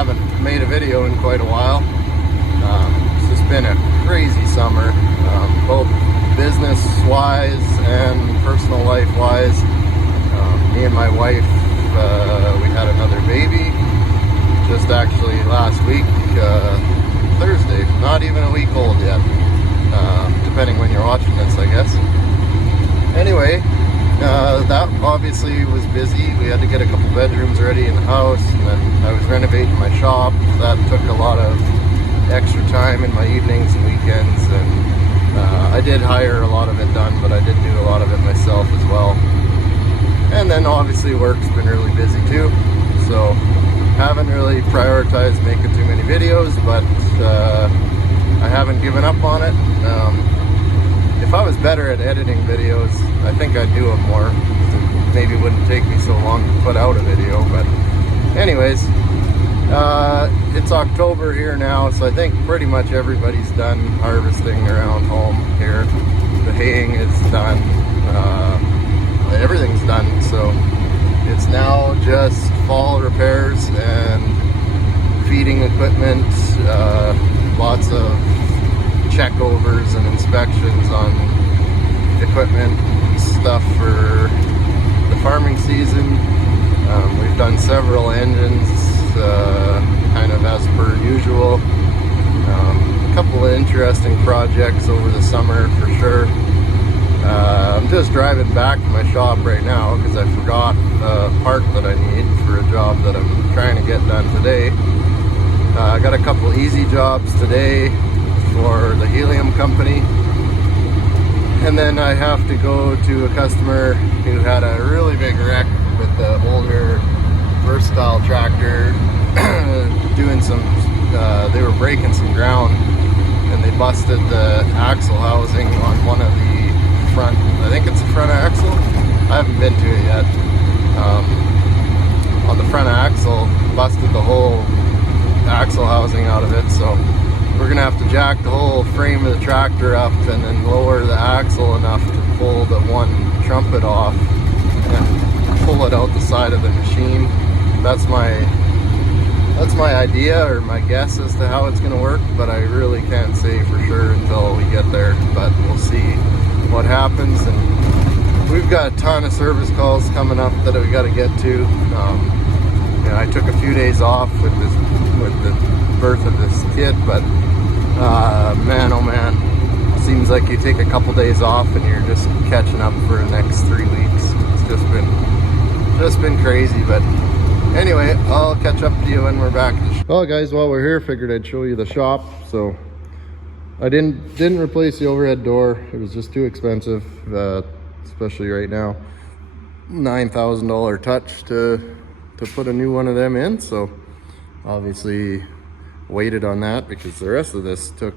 haven't made a video in quite a while. It's just been a crazy summer, both business-wise and personal life-wise. Me and my wife, we had another baby just actually last week, Thursday. Not even a week old yet, depending when you're watching this, I guess. Anyway, that obviously was busy. We had to get a couple bedrooms ready in the house, and then I was renovating my shop. That took a lot of extra time in my evenings and weekends, and I did hire a lot of it done, but I did do a lot of it myself as well. And then obviously work's been really busy too, so haven't really prioritized making too many videos, but I haven't given up on it. If I was better at editing videos, I think I'd do them more. It maybe wouldn't take me so long to put out a video, but anyways, it's October here now, so I think pretty much everybody's done harvesting around home here. The haying is done, everything's done, so it's now just fall repairs and feeding equipment, lots of checkovers and inspections on equipment stuff for the farming season. We've done several engines, kind of as per usual. A couple of interesting projects over the summer for sure. I'm just driving back to my shop right now because I forgot a part that I need for a job that I'm trying to get done today. I got a couple easy jobs today for the helium company, and then I have to go to a customer who had a really big wreck with the older versatile tractor doing some they were breaking some ground, and they busted the axle housing on one of the front, I think it's the front axle, I haven't been to it yet. On the front axle, busted the whole axle housing out of it, so we're gonna have to jack the whole frame of the tractor up and then lower the axle enough to pull the one trumpet off and pull it out the side of the machine. That's my idea, or my guess as to how it's gonna work, but I really can't say for sure until we get there, but we'll see what happens. And we've got a ton of service calls coming up that we got to get to. You know, I took a few days off with the birth of this kid, but man, oh man, seems like you take a couple days off and you're just catching up for the next 3 weeks. It's just been crazy. But anyway, I'll catch up to you when we're back. Well guys, while we're here, figured I'd show you the shop. So I didn't replace the overhead door. It was just too expensive, especially right now. $9,000 touch to put a new one of them in. So obviously waited on that because the rest of this took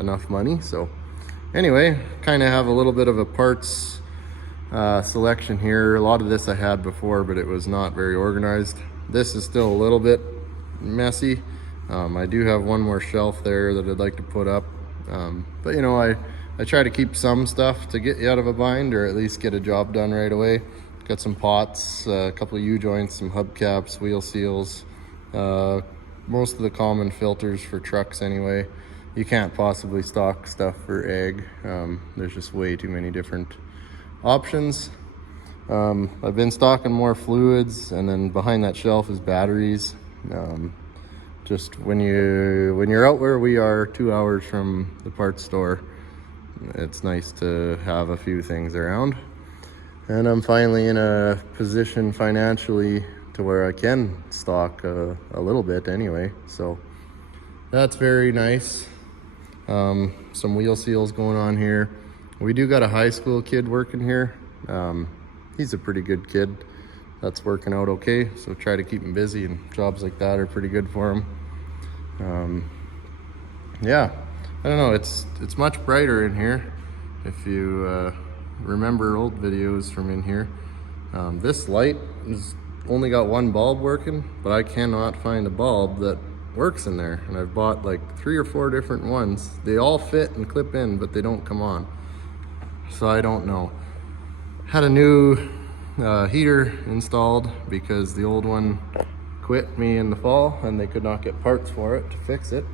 enough money. So anyway, kind of have a little bit of a parts selection here. A lot of this I had before, but it was not very organized. This is still a little bit messy. I do have one more shelf there that I'd like to put up, but you know, I try to keep some stuff to get you out of a bind, or at least get a job done right away. Got some pots, a couple of U-joints, some hubcaps, wheel seals, most of the common filters for trucks anyway. You can't possibly stock stuff for ag. There's just way too many different options. I've been stocking more fluids, and then behind that shelf is batteries. Just when you're out where we are, 2 hours from the parts store, it's nice to have a few things around. And I'm finally in a position financially to where I can stock a little bit anyway, so that's very nice. Some wheel seals going on here. We do got a high school kid working here. He's a pretty good kid. That's working out okay, so try to keep him busy, and jobs like that are pretty good for him. Yeah, I don't know, it's much brighter in here. If you remember old videos from in here, this light has only got one bulb working, but I cannot find a bulb that works in there, and I've bought like 3 or 4 different ones. They all fit and clip in, but they don't come on, so I don't know. Had a new heater installed because the old one quit me in the fall and they could not get parts for it to fix it.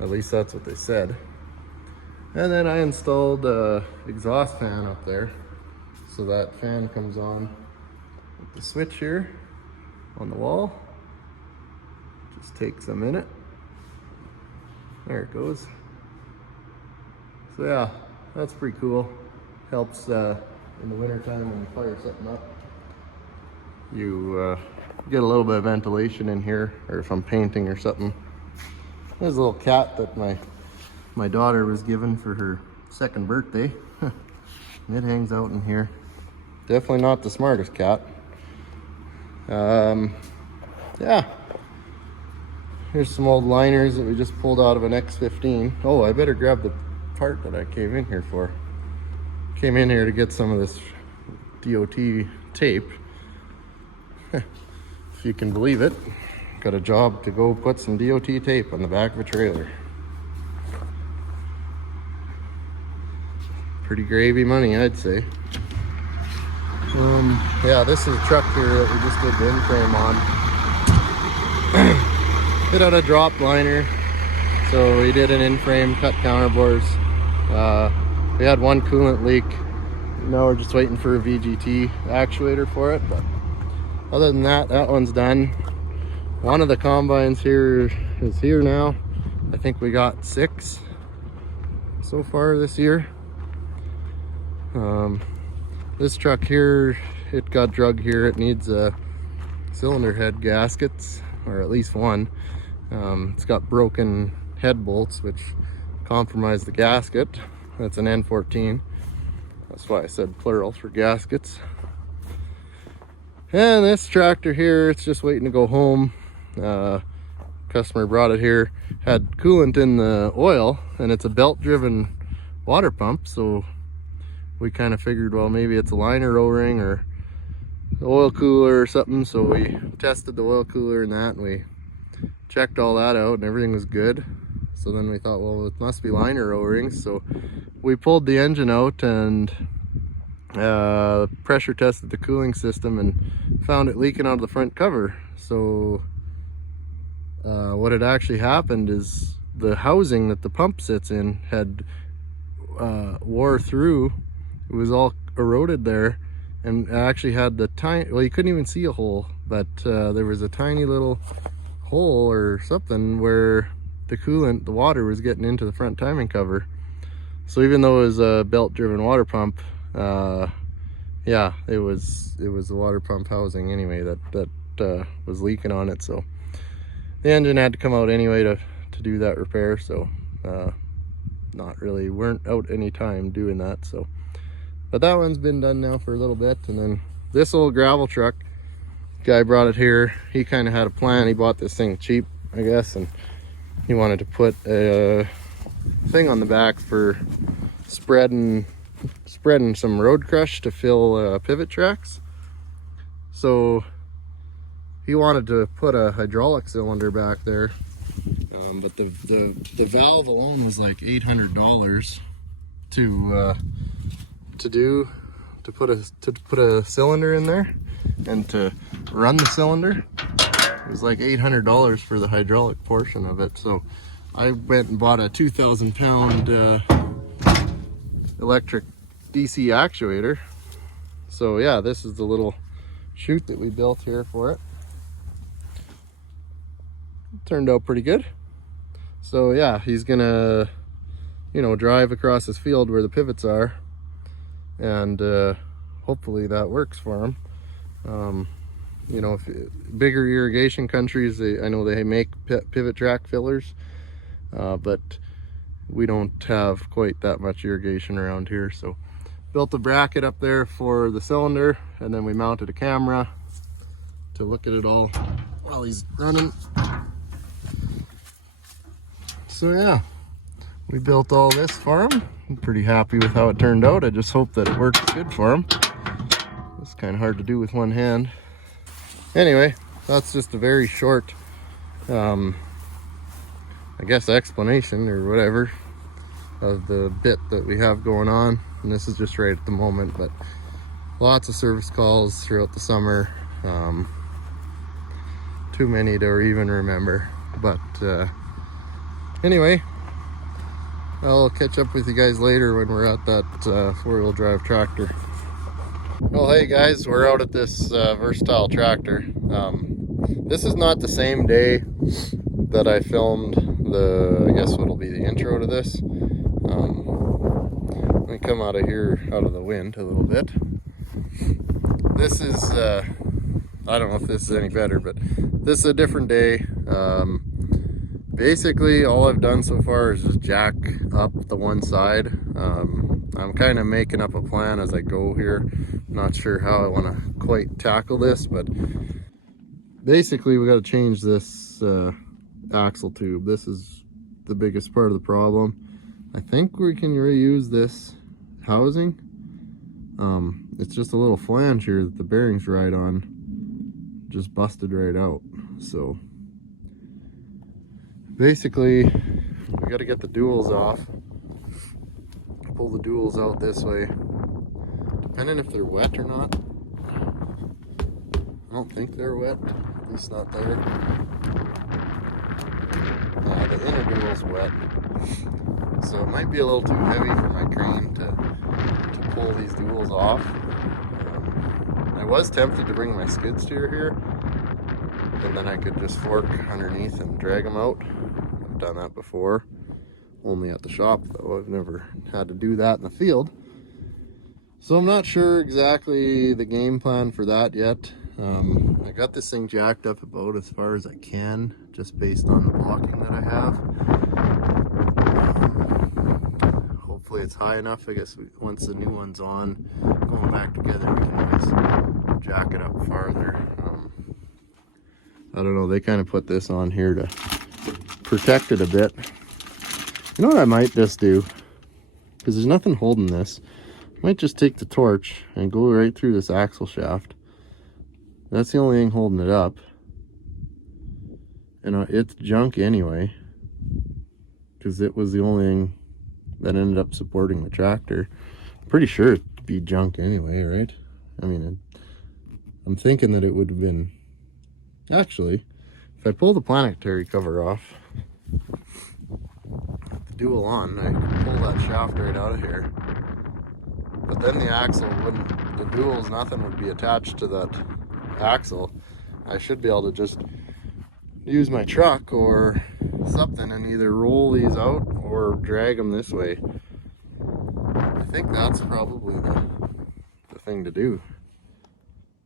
At least that's what they said. And then I installed a exhaust fan up there. So that fan comes on with the switch here on the wall. Just takes a minute. There it goes. So yeah, that's pretty cool. Helps in the winter time when you fire something up. You get a little bit of ventilation in here, or if I'm painting or something. There's a little cat that my daughter was given for her 2nd birthday. It hangs out in here. Definitely not the smartest cat. Yeah. Here's some old liners that we just pulled out of an X15. Oh, I better grab the part that I came in here for. Came in here to get some of this DOT tape. If you can believe it. Got a job to go put some DOT tape on the back of a trailer. Pretty gravy money, I'd say. Yeah, this is a truck here that we just did the in-frame on. It had a drop liner, so we did an in-frame, cut counterbores. We had one coolant leak. Now we're just waiting for a VGT actuator for it, but other than that, that one's done. One of the combines here is here now. I think we got 6 so far this year. This truck here, it got drug here. It needs cylinder head gaskets, or at least one. It's got broken head bolts, which compromise the gasket. That's an N14. That's why I said plural for gaskets. And this tractor here, it's just waiting to go home. Customer brought it here, had coolant in the oil, and it's a belt-driven water pump, so we kind of figured, well, maybe it's a liner O-ring or the oil cooler or something. So we tested the oil cooler and that, and we checked all that out and everything was good. So then we thought, well, it must be liner O-rings. So we pulled the engine out and pressure tested the cooling system and found it leaking out of the front cover. So what had actually happened is the housing that the pump sits in had wore through. It was all eroded there, and it actually had the tiny, well, you couldn't even see a hole, but there was a tiny little hole or something where the coolant, the water, was getting into the front timing cover. So even though it was a belt driven water pump, yeah, it was the water pump housing anyway that was leaking on it. So the engine had to come out anyway to do that repair. So weren't out any time doing that. So, but that one's been done now for a little bit. And then this old gravel truck, guy brought it here. He kind of had a plan. He bought this thing cheap, I guess, and he wanted to put a thing on the back for spreading some road crush to fill pivot tracks. So he wanted to put a hydraulic cylinder back there, but the valve alone was like $800 to put a cylinder in there, and to run the cylinder it was like $800 for the hydraulic portion of it. So I went and bought a 2,000 pound electric DC actuator. So yeah, this is the little chute that we built here for it. Turned out pretty good. So yeah, he's gonna, drive across this field where the pivots are, and hopefully that works for him. If bigger irrigation countries, I know they make pivot track fillers, but we don't have quite that much irrigation around here. So built a bracket up there for the cylinder, and then we mounted a camera to look at it all while he's running. So yeah, we built all this for him. I'm pretty happy with how it turned out. I just hope that it works good for him. It's kind of hard to do with one hand. Anyway, that's just a very short, I guess, explanation or whatever of the bit that we have going on. And this is just right at the moment, but lots of service calls throughout the summer. too many to even remember. But anyway, I'll catch up with you guys later when we're at that four-wheel drive tractor. Well, hey guys, we're out at this versatile tractor. This is not the same day that I filmed I guess what'll be the intro to this. Let me come out of here, out of the wind a little bit. This is, I don't know if this is any better, but this is a different day. Basically, all I've done so far is just jack up the one side. I'm kind of making up a plan as I go here. Not sure how I want to quite tackle this, but basically we got to change this axle tube. This is the biggest part of the problem. I think we can reuse this housing. It's just a little flange here that the bearings ride on, just busted right out. So basically we got to get the duals off, pull the duals out this way, depending if they're wet or not. I don't think they're wet, at least not there. The inner dual's wet, so it might be a little too heavy for my crane to pull these duals off. I was tempted to bring my skid steer here, and then I could just fork underneath and drag them out. I've done that before, only at the shop though. I've never had to do that in the field. So I'm not sure exactly the game plan for that yet. I got this thing jacked up about as far as I can, just based on the blocking that I have. Hopefully it's high enough. I guess once the new one's on, going back together, we can always jack it up farther. I don't know, they kind of put this on here to protect it a bit. You know what I might just do? Because there's nothing holding this. I might just take the torch and go right through this axle shaft. That's the only thing holding it up. And it's junk anyway, because it was the only thing that ended up supporting the tractor. I'm pretty sure it'd be junk anyway, right? I mean, I'm thinking that it would have been... Actually, if I pull the planetary cover off, the dual on, I can pull that shaft right out of here. But then the axle wouldn't, the duals, nothing would be attached to that axle. I should be able to just use my truck or something and either roll these out or drag them this way. I think that's probably the thing to do.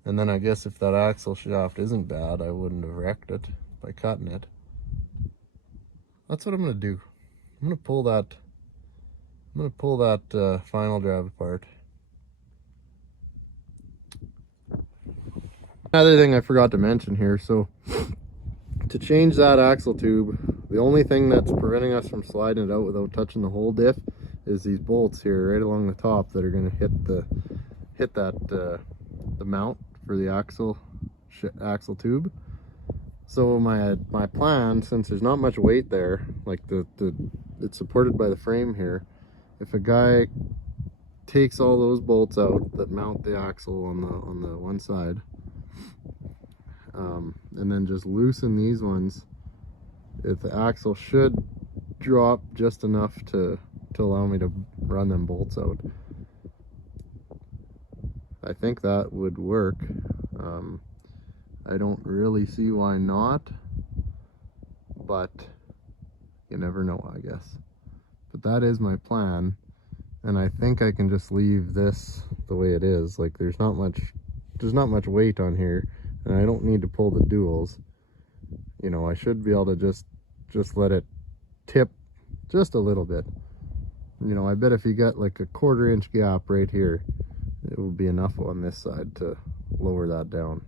And then I guess if that axle shaft isn't bad, I wouldn't have wrecked it by cutting it. That's what I'm gonna do. I'm gonna pull that final drive apart. Another thing I forgot to mention here, so to change that axle tube, the only thing that's preventing us from sliding it out without touching the whole diff is these bolts here right along the top that are going to hit the mount for the axle tube. So my plan, since there's not much weight there, like it's supported by the frame here, if a guy takes all those bolts out that mount the axle on the one side, and then just loosen these ones, if the axle should drop just enough to allow me to run them bolts out. I think that would work. I don't really see why not, but you never know, I guess. But that is my plan, and I think I can just leave this the way it is. Like there's not much weight on here, and I don't need to pull the duals. You know, I should be able to just let it tip just a little bit. You know, I bet if you got like a 1/4 inch gap right here, it will be enough on this side to lower that down.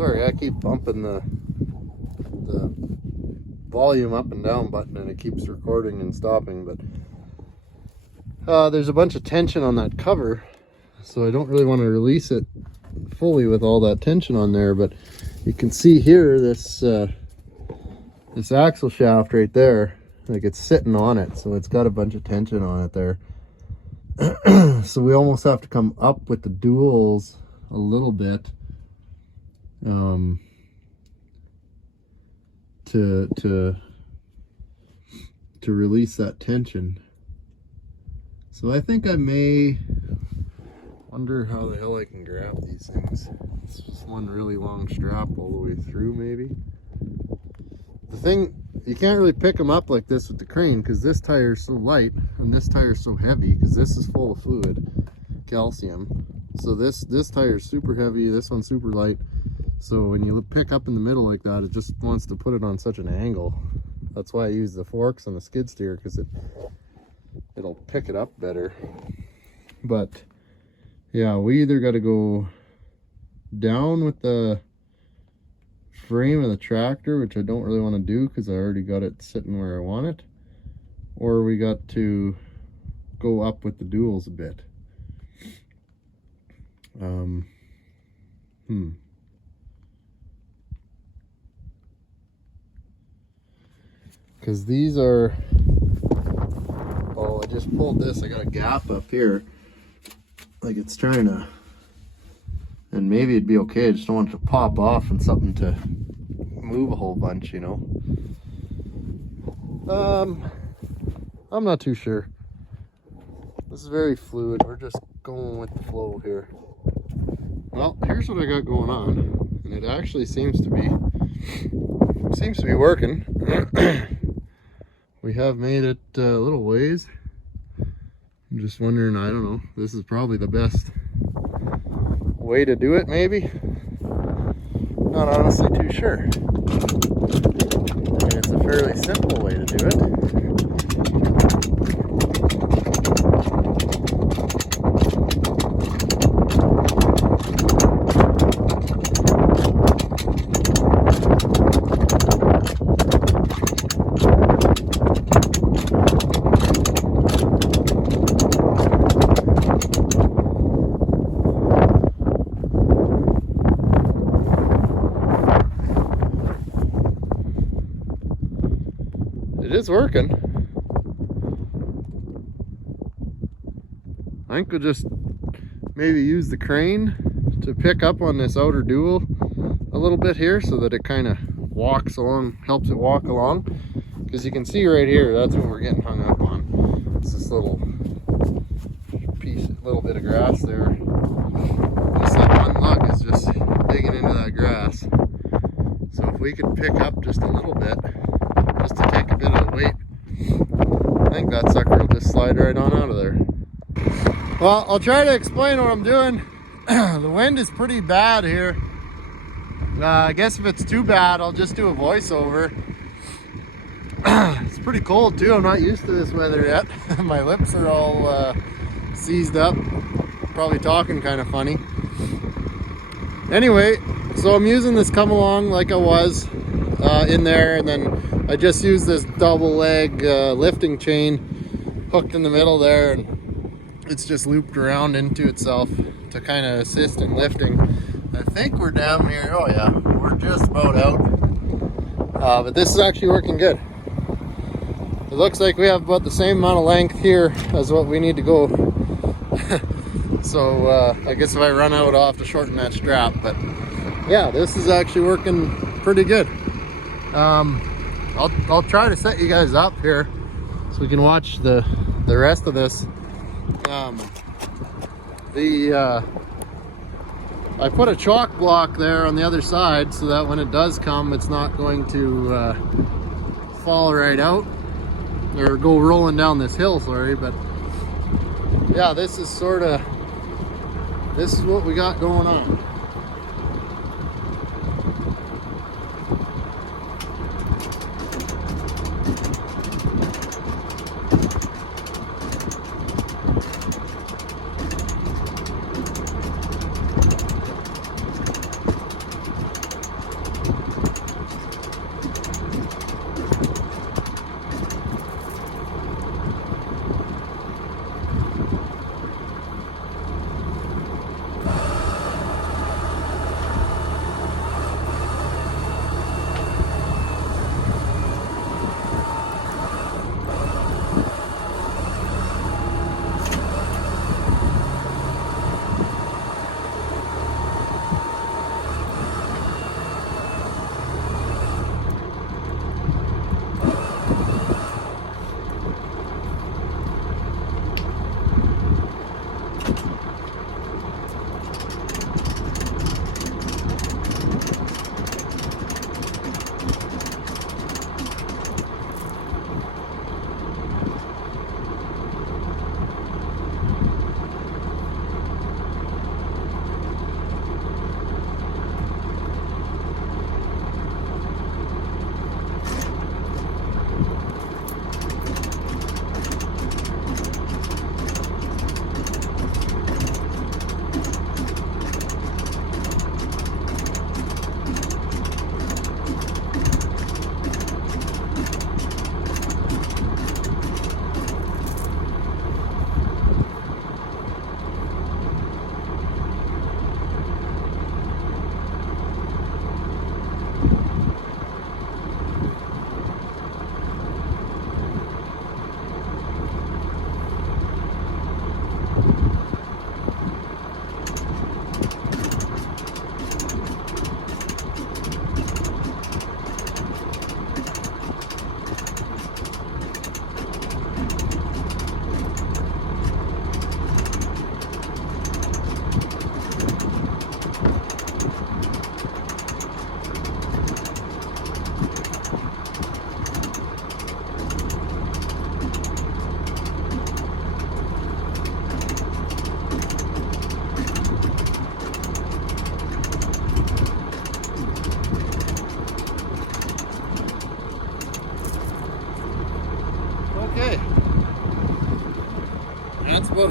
Sorry, I keep bumping the volume up and down button and it keeps recording and stopping, but there's a bunch of tension on that cover, so I don't really want to release it fully with all that tension on there. But you can see here this this axle shaft right there, like it's sitting on it, so it's got a bunch of tension on it there. So we almost have to come up with the duals a little bit to release that tension. So I think I may wonder how the hell I can grab these things. It's just one really long strap all the way through, maybe. The thing, you can't really pick them up like this with the crane because this tire is so light and this tire is so heavy, because this is full of fluid, calcium. So this tire is super heavy, this one's super light. So when you pick up in the middle like that, it just wants to put it on such an angle. That's why I use the forks on the skid steer, because it'll pick it up better. But yeah, we either got to go down with the frame of the tractor, which I don't really want to do because I already got it sitting where I want it, or we got to go up with the duals a bit. Because these are, oh, I just pulled this, I got a gap up here, like it's trying to, and maybe it'd be okay, I just don't want it to pop off and something to move a whole bunch, you know. I'm not too sure. This is very fluid, we're just going with the flow here. Well, here's what I got going on, and it actually seems to be working. We have made it a little ways. I'm just wondering, I don't know, this is probably the best way to do it, maybe? Not honestly too sure. I mean, it's a fairly simple way to do it. It is working. I think we'll just maybe use the crane to pick up on this outer dual a little bit here so that it kind of walks along, helps it walk along. Because you can see right here, that's what we're getting hung up on. It's this little piece, little bit of grass there. This one lug is just digging into that grass. So if we could pick up just a little bit, just to take a bit of the weight, I think that sucker will just slide right on out of there. Well, I'll try to explain what I'm doing. The wind is pretty bad here. I guess if it's too bad, I'll just do a voiceover. It's pretty cold too. I'm not used to this weather yet. My lips are all seized up. Probably talking kind of funny. Anyway, so I'm using this come along like I was in there, and then I just used this double leg lifting chain hooked in the middle there, and it's just looped around into itself to kind of assist in lifting. I think we're down here. Oh yeah, we're just about out. But this is actually working good. It looks like we have about the same amount of length here as what we need to go. So I guess if I run out, I'll have to shorten that strap. But yeah, this is actually working pretty good. I'll try to set you guys up here so we can watch the rest of this. I put a chalk block there on the other side so that when it does come, it's not going to fall right out or go rolling down this hill, sorry. But yeah, this is what we got going on.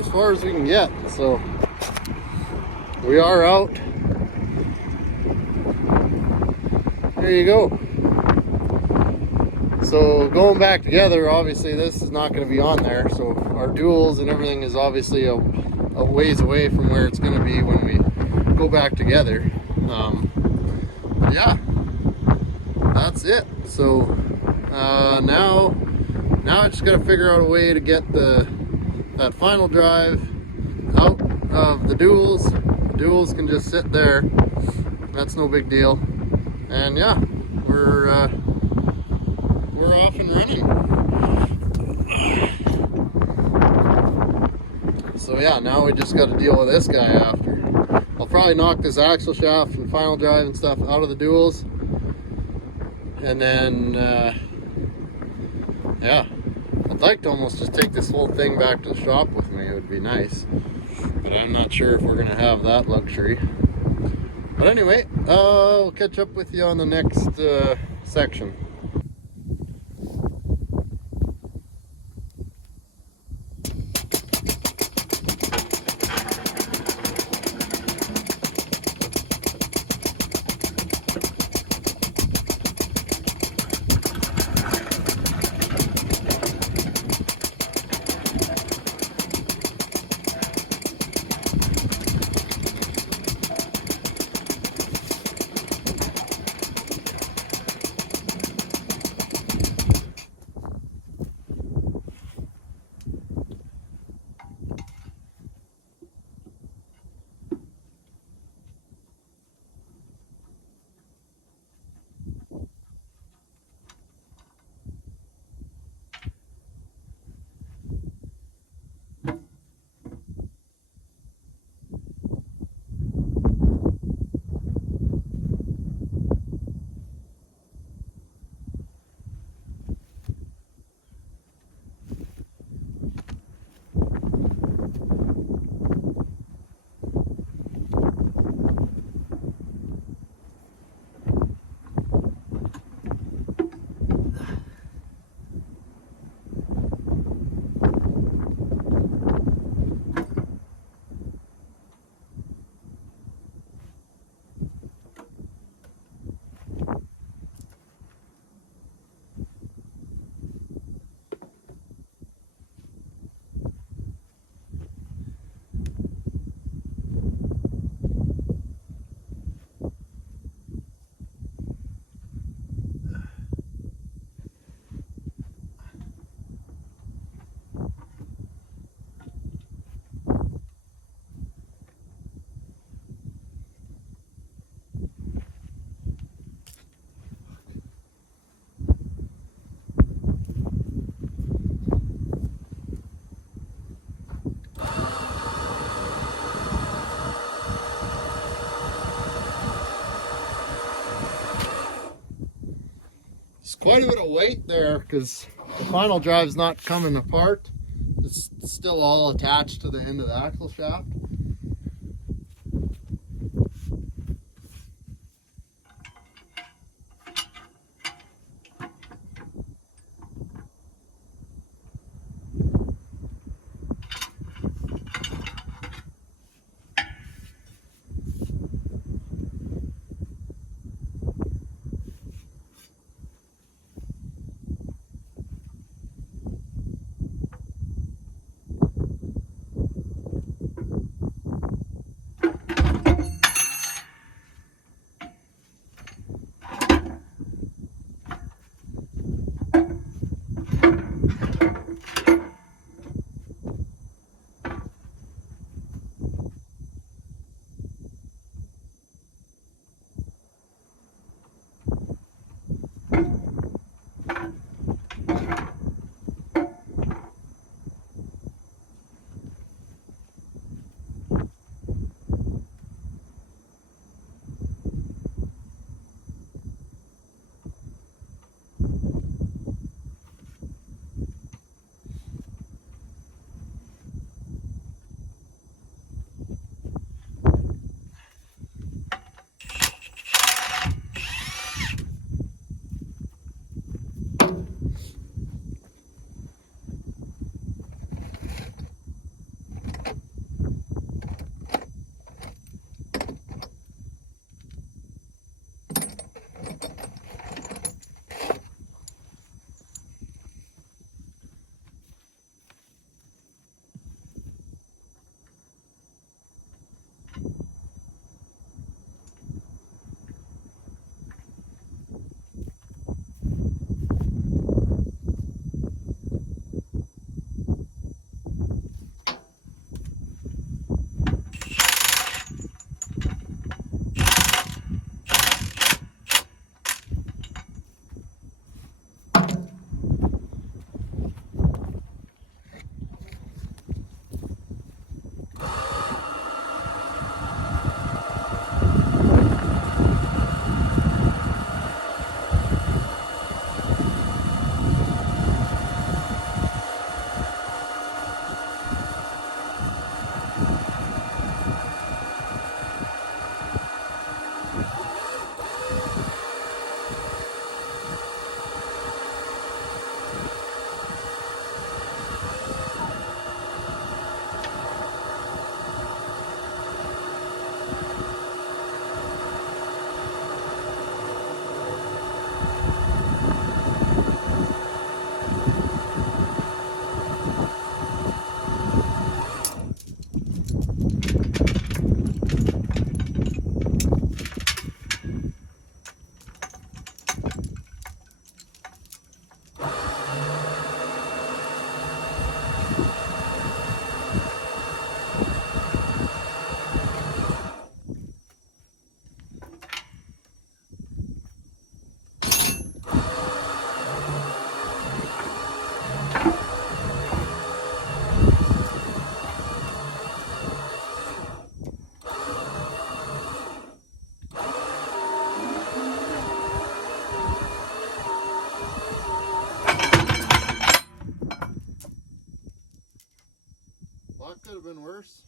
far as we can get. So we are out. There you go. So going back together, obviously this is not going to be on there. So our duals and everything is obviously a ways away from where it's going to be when we go back together. Yeah, that's it. So now I just got to figure out a way to get that final drive out of the duals. The duals can just sit there. That's no big deal. And yeah, we're off and running. So yeah, now we just got to deal with this guy after. I'll probably knock this axle shaft and final drive and stuff out of the duals, and then yeah, I'd like to almost just take this whole thing back to the shop with me. It would be nice, but I'm not sure if we're gonna have that luxury. But anyway, I'll catch up with you on the next section. Quite a bit of weight there because the final drive's not coming apart. It's still all attached to the end of the axle shaft. reverse.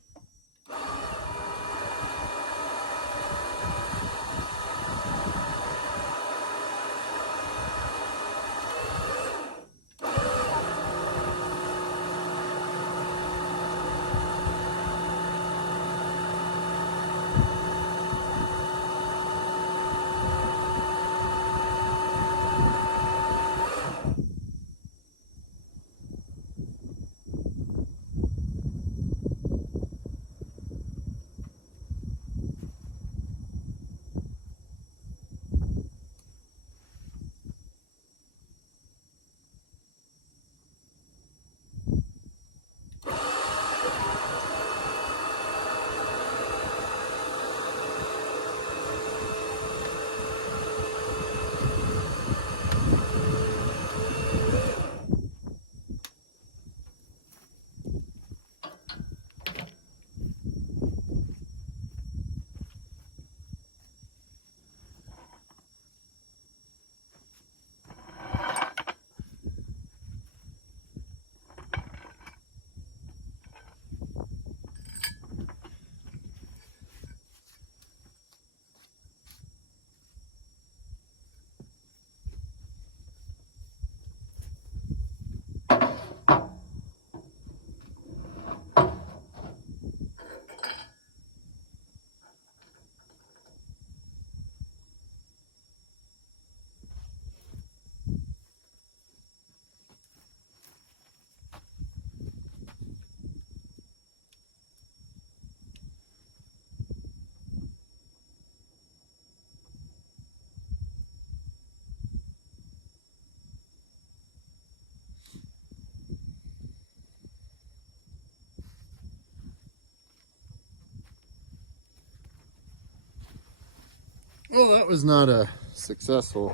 Well, that was not a successful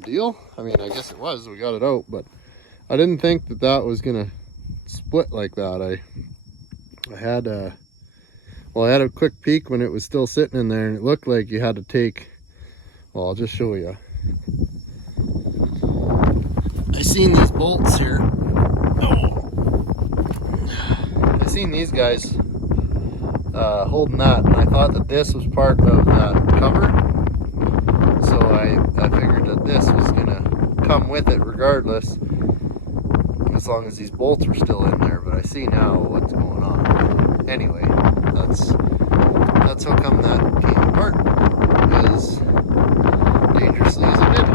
deal. I mean, I guess it was. We got it out, but I didn't think that that was gonna split like that. I had a quick peek when it was still sitting in there, and it looked like you had to take. Well, I'll just show you. I seen these bolts here. Oh, I seen these guys holding that, and I thought that this was part of that cover, so I figured that this was gonna come with it regardless, as long as these bolts were still in there. But I see now what's going on. Anyway, that's how come that came apart, as dangerously as it did.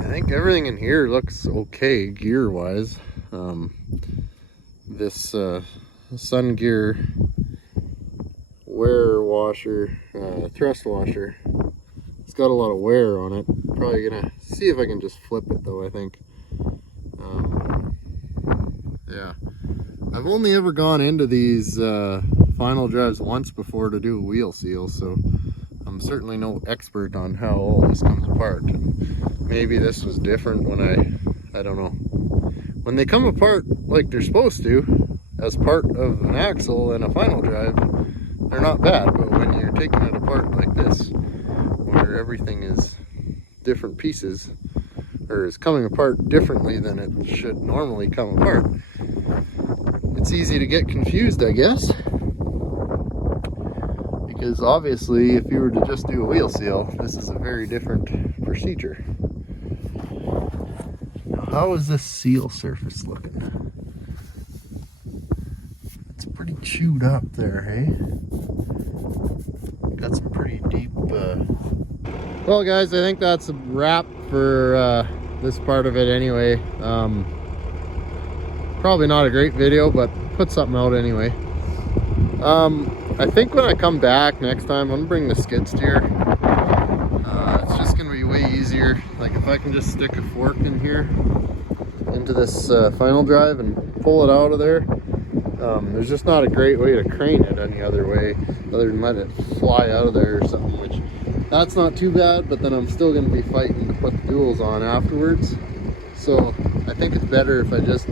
I think everything in here looks okay gear wise. This sun gear wear washer, thrust washer, it's got a lot of wear on it. Probably gonna see if I can just flip it though. I think yeah, I've only ever gone into these final drives once before to do a wheel seal, so I'm certainly no expert on how all this comes apart. And maybe this was different when I don't know, when they come apart like they're supposed to as part of an axle and a final drive, they're not bad. But when you're taking it apart like this, where everything is different pieces, or is coming apart differently than it should normally come apart, it's easy to get confused, I guess. Because obviously, if you were to just do a wheel seal, this is a very different procedure. Now, how is this seal surface looking? It's pretty chewed up there, hey? Got some pretty deep... Well, guys, I think that's a wrap for this part of it anyway. Probably not a great video, but put something out anyway. I think when I come back next time, I'm gonna bring the skid steer. It's just gonna be way easier. Like if I can just stick a fork in here into this final drive and pull it out of there. There's just not a great way to crane it any other way other than let it fly out of there or something, which that's not too bad, but then I'm still gonna be fighting to put the duals on afterwards. So I think it's better if I just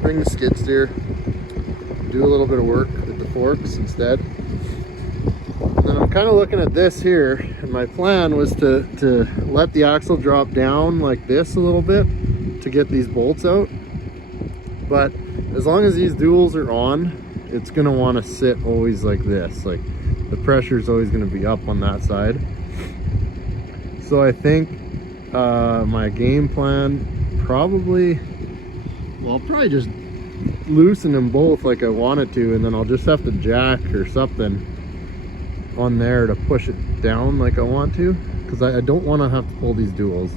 bring the skid steer, do a little bit of work with the forks instead. And then I'm kind of looking at this here, and my plan was to let the axle drop down like this a little bit to get these bolts out. But as long as these duals are on, it's gonna want to sit always like this. Like the pressure is always going to be up on that side. So I think my game plan probably, well, I'll probably just loosen them both like I wanted to, and then I'll just have to jack or something on there to push it down like I want to, because I don't want to have to pull these duals.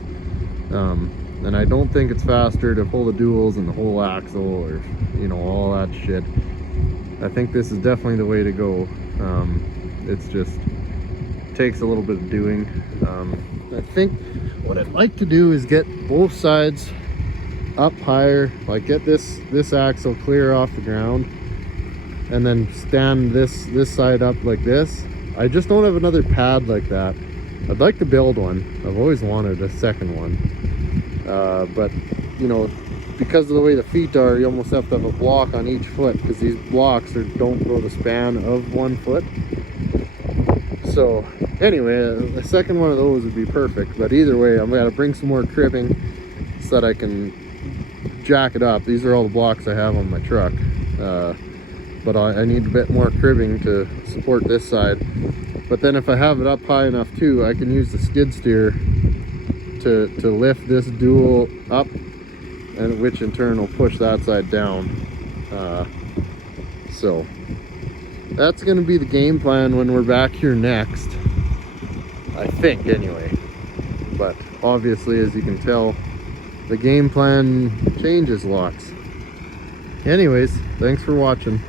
And I don't think it's faster to pull the duals and the whole axle, or you know, all that shit. I think this is definitely the way to go. It's just takes a little bit of doing. I think what I'd like to do is get both sides up higher, like get this axle clear off the ground, and then stand this side up like this. I just don't have another pad like that. I'd like to build one. I've always wanted a second one, but you know, because of the way the feet are, you almost have to have a block on each foot, because these blocks don't go the span of 1 foot. So anyway, a second one of those would be perfect. But either way, I'm gonna bring some more cribbing so that I can jack it up. These are all the blocks I have on my truck, but I need a bit more cribbing to support this side. But then if I have it up high enough too, I can use the skid steer to lift this dual up, and which in turn will push that side down. So that's going to be the game plan when we're back here next, I think, anyway. But obviously, as you can tell, the game plan changes lots. Anyways, thanks for watching.